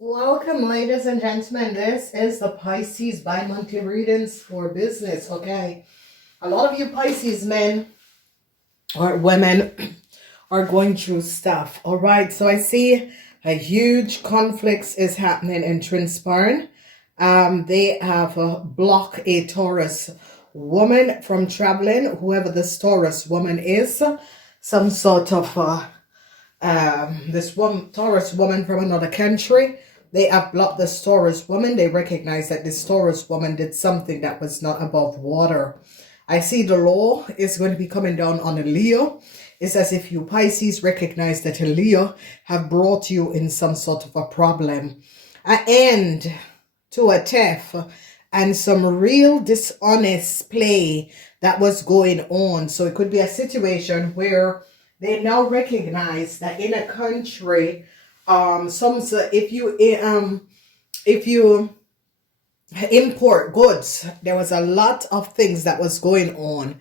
Welcome, ladies and gentlemen. This is the Pisces bi-monthly readings for business. Okay, a lot of you Pisces men or women are going through stuff. All right, so I see a huge conflict is happening in transpiring. They have blocked a Taurus woman from traveling. Whoever this Taurus woman is, some sort of this one Taurus woman from another country. They have blocked this Taurus woman. They recognize that this Taurus woman did something that was not above water. I see the law is going to be coming down on a Leo. It's as if you Pisces recognize that a Leo have brought you in some sort of a problem. An end to a theft and some real dishonest play that was going on. So it could be a situation where they now recognize that in a country, if you import goods, there was a lot of things that was going on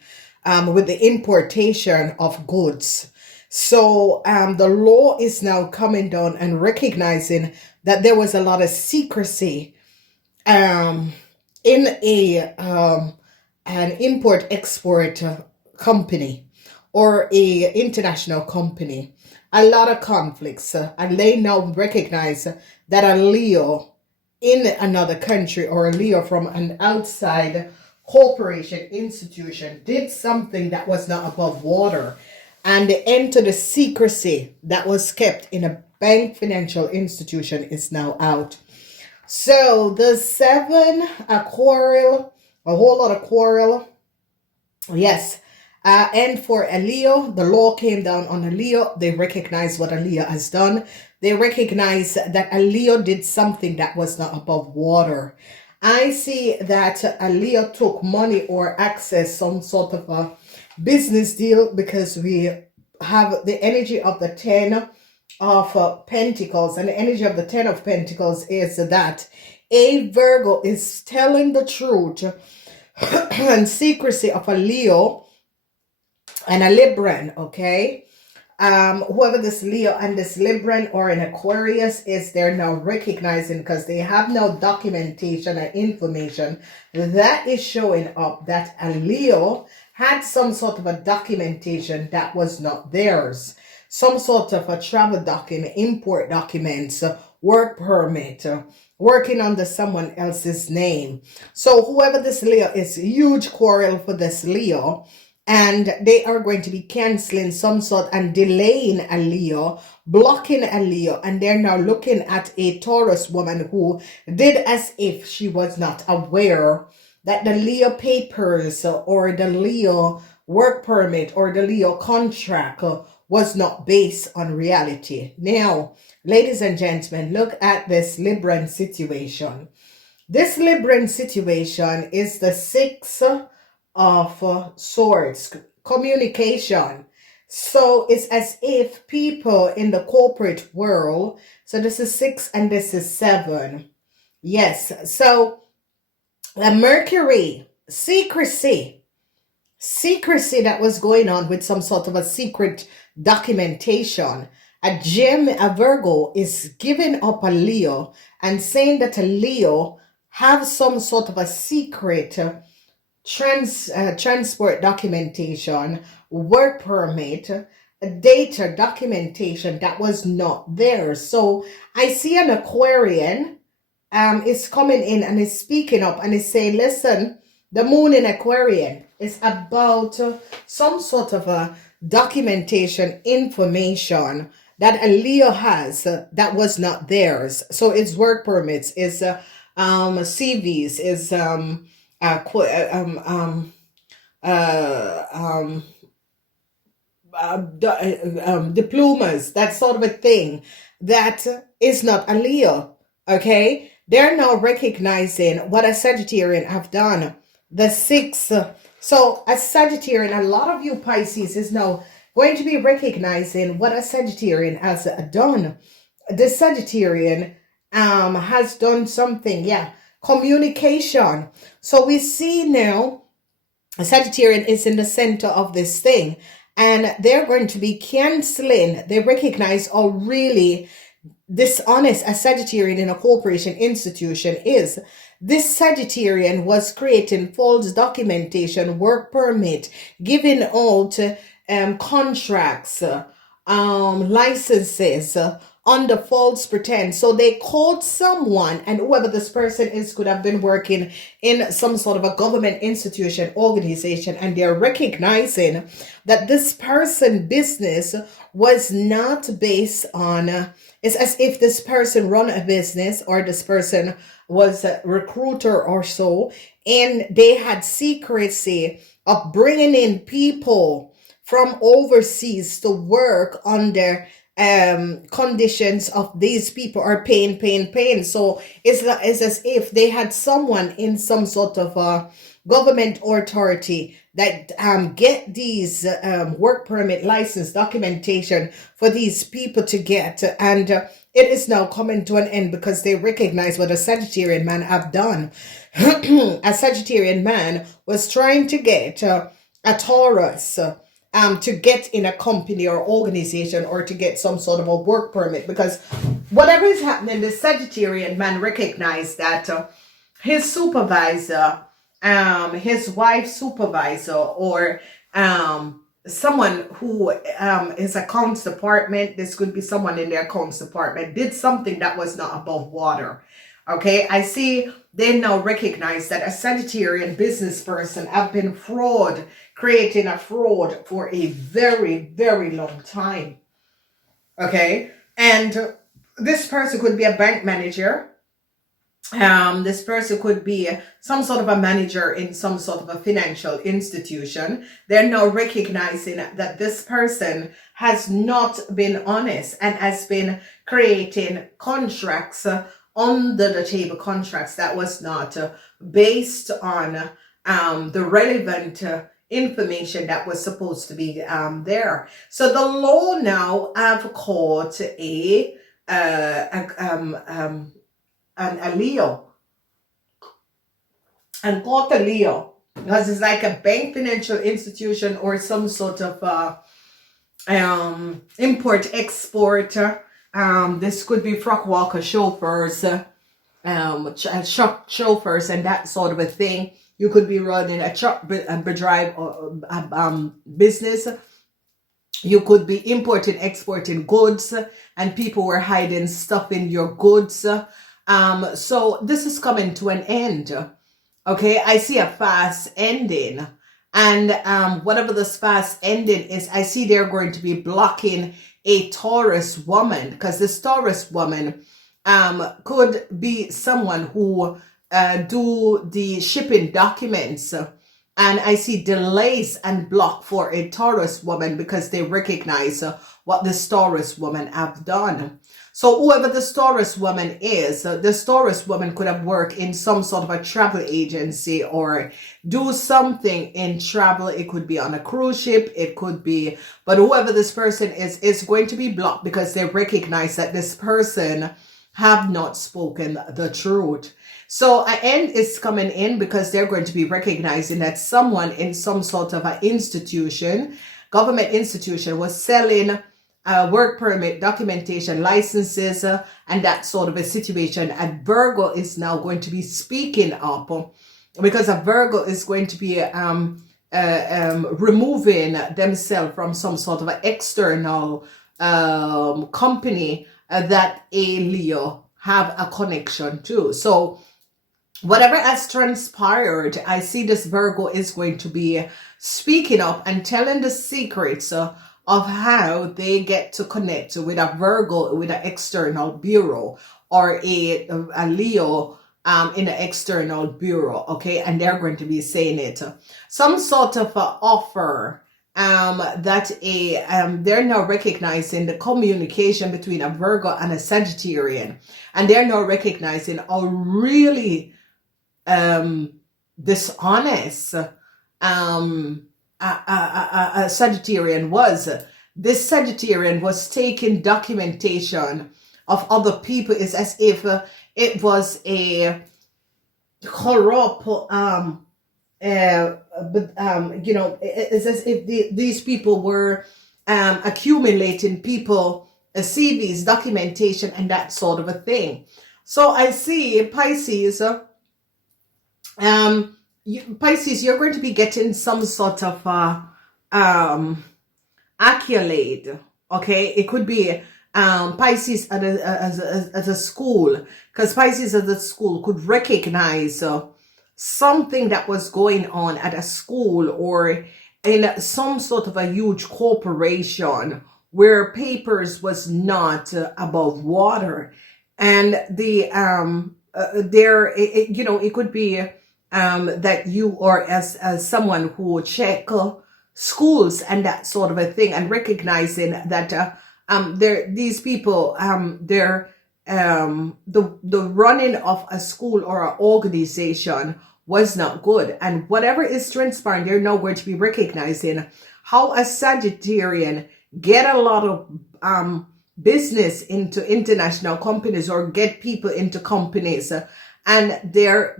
with the importation of goods. So the law is now coming down and recognizing that there was a lot of secrecy in an import export company or a international company. A lot of conflicts, and they now recognize that a Leo in another country or a Leo from an outside corporation institution did something that was not above water, and the end to the secrecy that was kept in a bank financial institution is now out. So the seven, a quarrel, a whole lot of quarrel. Yes. And for a Leo, the law came down on a Leo. They recognize what a Leo has done. They recognize that a Leo did something that was not above water. I see that a Leo took money or access some sort of a business deal, because we have the energy of the 10 of Pentacles, and the energy of the 10 of Pentacles is that a Virgo is telling the truth and secrecy of a Leo and a Libran, okay? Whoever this Leo and this Libran or an Aquarius is, they're now recognizing, because they have no documentation and information that is showing up that a Leo had some sort of a documentation that was not theirs. Some sort of a travel document, import documents, work permit, working under someone else's name. So whoever this Leo is, huge quarrel for this Leo. And they are going to be canceling some sort and delaying a Leo, blocking a Leo. And they're now looking at a Taurus woman who did as if she was not aware that the Leo papers or the Leo work permit or the Leo contract was not based on reality. Now, ladies and gentlemen, look at this Libran situation. This Libran situation is the 6 of swords, communication. So it's as if people in the corporate world, so this is 6 and this is 7. Yes, so the Mercury, secrecy that was going on with some sort of a secret documentation. A Virgo is giving up a Leo and saying that a Leo have some sort of a secret transport documentation, work permit, data documentation that was not there. So I see an Aquarian is coming in and is speaking up and is saying, listen, the moon in Aquarian is about some sort of a documentation information that a Leo has that was not theirs. So it's work permits, is CVs, is diplomas, that sort of a thing, that is not a Leo. Okay, they're now recognizing what a Sagittarian have done. The 6. So a Sagittarian, a lot of you Pisces is now going to be recognizing what a Sagittarian has done. The Sagittarian has done something, yeah. Communication. So we see now a Sagittarian is in the center of this thing, and they're going to be canceling. They recognize, oh really, dishonest a Sagittarian in a corporation institution is, this Sagittarian was creating false documentation, work permit, giving out contracts, licenses, under false pretense. So they called someone, and whoever this person is could have been working in some sort of a government institution, organization, and they're recognizing that this person business was not based on, it's as if this person run a business, or this person was a recruiter or so, and they had secrecy of bringing in people from overseas to work under conditions of these people are paying. So it's as if they had someone in some sort of government authority that get these work permit, license, documentation for these people to get, and it is now coming to an end because they recognize what a Sagittarian man have done. A Sagittarian man was trying to get a Taurus to get in a company or organization, or to get some sort of a work permit, because whatever is happening, the Sagittarian man recognized that his supervisor, his wife's supervisor, or someone who is accounts department, this could be someone in their accounts department, did something that was not above water. Okay, I see they now recognize that a Sagittarian business person have been creating a fraud for a very, very long time. Okay, and this person could be a bank manager. This person could be some sort of a manager in some sort of a financial institution. They're now recognizing that this person has not been honest and has been creating contracts, under the table contracts that was not based on the relevant information that was supposed to be there. So the law now have caught a Leo, and caught a Leo, because it's like a bank, financial institution, or some sort of import export. This could be truck walker chauffeurs, truck chauffeurs, and that sort of a thing. You could be running a truck drive business. You could be importing, exporting goods, and people were hiding stuff in your goods. So this is coming to an end. Okay, I see a fast ending. And whatever this fast ending is, I see they're going to be blocking a Taurus woman, because this Taurus woman could be someone who do the shipping documents. And I see delays and block for a Taurus woman because they recognize what this Taurus woman have done. So whoever this Taurus woman is, this Taurus woman could have worked in some sort of a travel agency or do something in travel. It could be on a cruise ship. It could be, but whoever this person is going to be blocked because they recognize that this person have not spoken the truth. So an end is coming in because they're going to be recognizing that someone in some sort of an institution, government institution, was selling work permit, documentation, licenses, and that sort of a situation. And Virgo is now going to be speaking up because a Virgo is going to be removing themselves from some sort of an external company that a Leo have a connection to. So whatever has transpired, I see this Virgo is going to be speaking up and telling the secrets of how they get to connect with a Virgo, with an external bureau, or a Leo in an external bureau. Okay, and they're going to be saying it. Some sort of offer that they're now recognizing the communication between a Virgo and a Sagittarian, and they're now recognizing a really dishonest a Sagittarian was. This Sagittarian was taking documentation of other people. It's as if it was a corrupt it's as if these people were accumulating people CVs, documentation, and that sort of a thing. So I see Pisces. Pisces, you're going to be getting some sort of um, accolade. Okay, it could be Pisces at a school, because Pisces at the school could recognize something that was going on at a school or in some sort of a huge corporation where papers was not above water, and the it could be that you are as someone who check schools and that sort of a thing, and recognizing that these people the running of a school or an organization was not good, and whatever is transpiring, they're now going to be recognizing how a Sagittarian get a lot of business into international companies or get people into companies, and their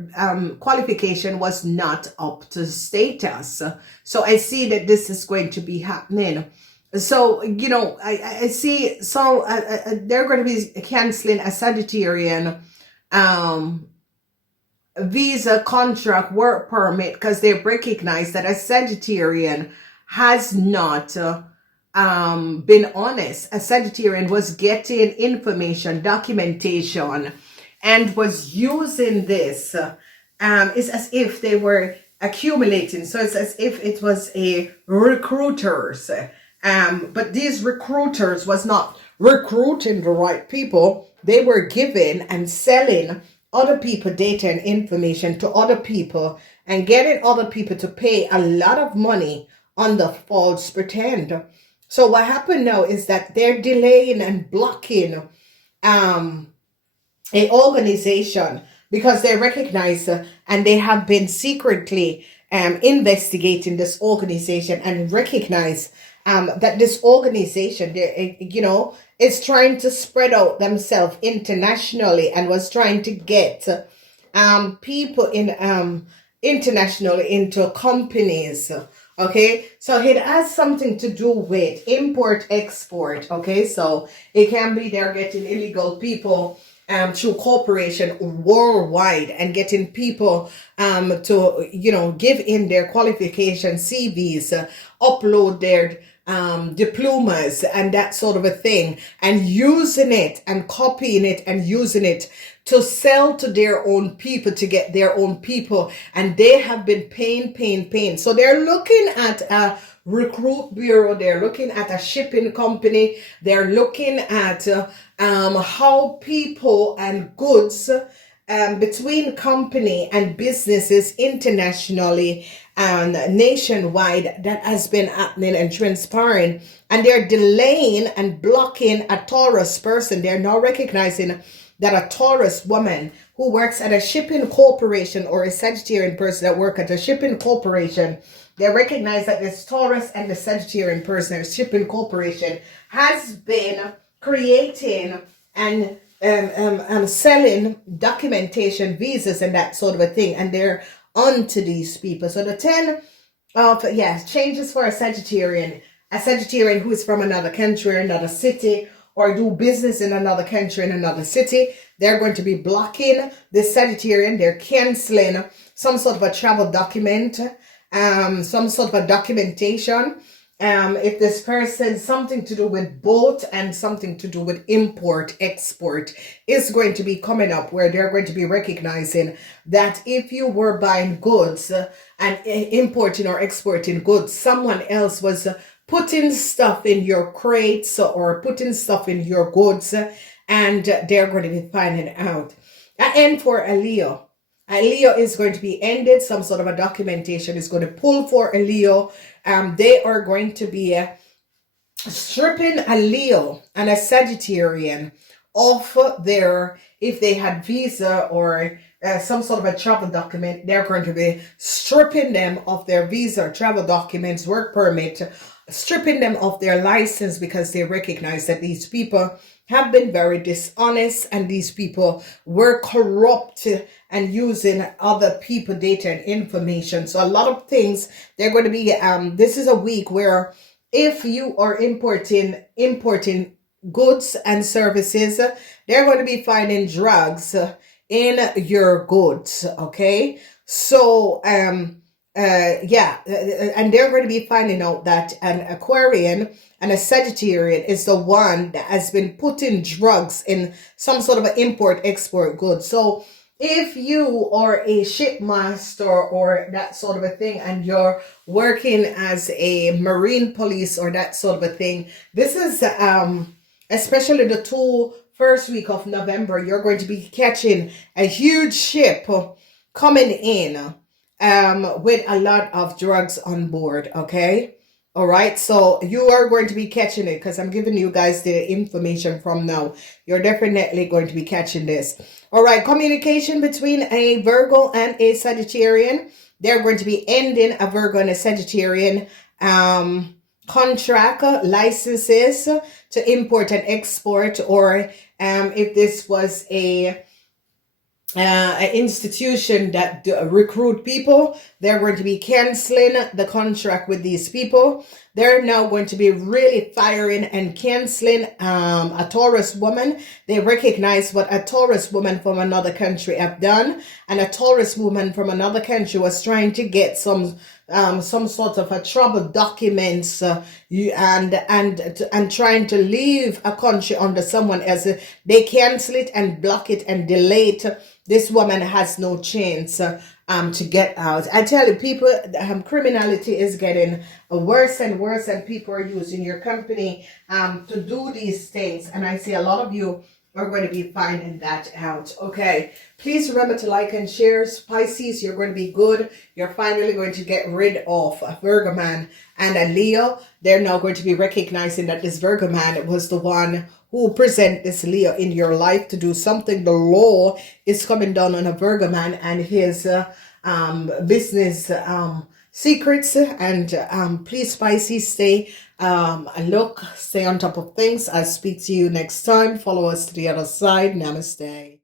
qualification was not up to status. So I see that this is going to be happening. So, I see, so they're going to be canceling a Sagittarian visa, contract, work permit, because they recognize that a Sagittarian has not been honest. A Sagittarian was getting information, documentation, and was using this. It's as if they were accumulating. So it's as if it was a recruiters. But these recruiters was not recruiting the right people. They were giving and selling other people data and information to other people and getting other people to pay a lot of money on the false pretend. So what happened now is that they're delaying and blocking a organization because they recognize and they have been secretly investigating this organization and recognize that this organization, is trying to spread out themselves internationally and was trying to get people in internationally into companies. Okay, so it has something to do with import export. Okay, so it can be they're getting illegal people through corporation worldwide and getting people to give in their qualification CVs, upload their diplomas and that sort of a thing, and using it and copying it and using it to sell to their own people, to get their own people, and they have been paying. So they're looking at a recruit bureau, they're looking at a shipping company, they're looking at how people and goods between company and businesses internationally and nationwide that has been happening and transpiring, and they're delaying and blocking a Taurus person. They're now recognizing that a Taurus woman who works at a shipping corporation or a Sagittarian person that work at a shipping corporation, they recognize that this Taurus and the Sagittarian person or shipping corporation has been creating and selling documentation, visas, and that sort of a thing, and they're onto these people. So the 10 of changes for a Sagittarian who is from another country, another city, or do business in another country, in another city. They're going to be blocking the Sagittarian. They're canceling some sort of a travel document, some sort of a documentation. If this person, something to do with boat and something to do with import, export is going to be coming up, where they're going to be recognizing that if you were buying goods and importing or exporting goods, someone else was putting stuff in your crates or putting stuff in your goods, and they're going to be finding out. And for a Leo, is going to be ended. Some sort of a documentation is going to pull for a Leo. They are going to be stripping a Leo and a Sagittarian off their, if they had visa or some sort of a travel document, they're going to be stripping them of their visa, travel documents, work permit, stripping them of their license, because they recognize that these people have been very dishonest and these people were corrupt and using other people data and information. So a lot of things, they're going to be this is a week where if you are importing goods and services, they're going to be finding drugs in your goods. Okay, so yeah, and they're going to be finding out that an Aquarian and a Sagittarian is the one that has been putting drugs in some sort of an import export good. So if you are a shipmaster or that sort of a thing, and you're working as a marine police or that sort of a thing, this is especially the first week of November, you're going to be catching a huge ship coming in with a lot of drugs on board. Okay, all right, so you are going to be catching it because I'm giving you guys the information from now. You're definitely going to be catching this. All right, communication between a Virgo and a Sagittarian. They're going to be ending a Virgo and a Sagittarian contract, licenses to import and export, or if this was an institution that recruit people, they're going to be canceling the contract with these people. They're now going to be really firing and canceling a Taurus woman. They recognize what a Taurus woman from another country have done, and a Taurus woman from another country was trying to get some sort of a trouble documents and trying to leave a country under someone else. They cancel it and block it and delay it. This woman has no chance to get out. I tell you, people, criminality is getting worse and worse, and people are using your company to do these things. And I see a lot of you are going to be finding that out. Okay, please remember to like and share. Pisces, you're going to be good. You're finally going to get rid of a Virgo man and a Leo. They're now going to be recognizing that this Virgo man was the one who present this Leo in your life to do something. The law is coming down on a Virgo man and his business secrets. And please, Pisces, stay stay on top of things. I'll speak to you next time. Follow us to the other side. Namaste.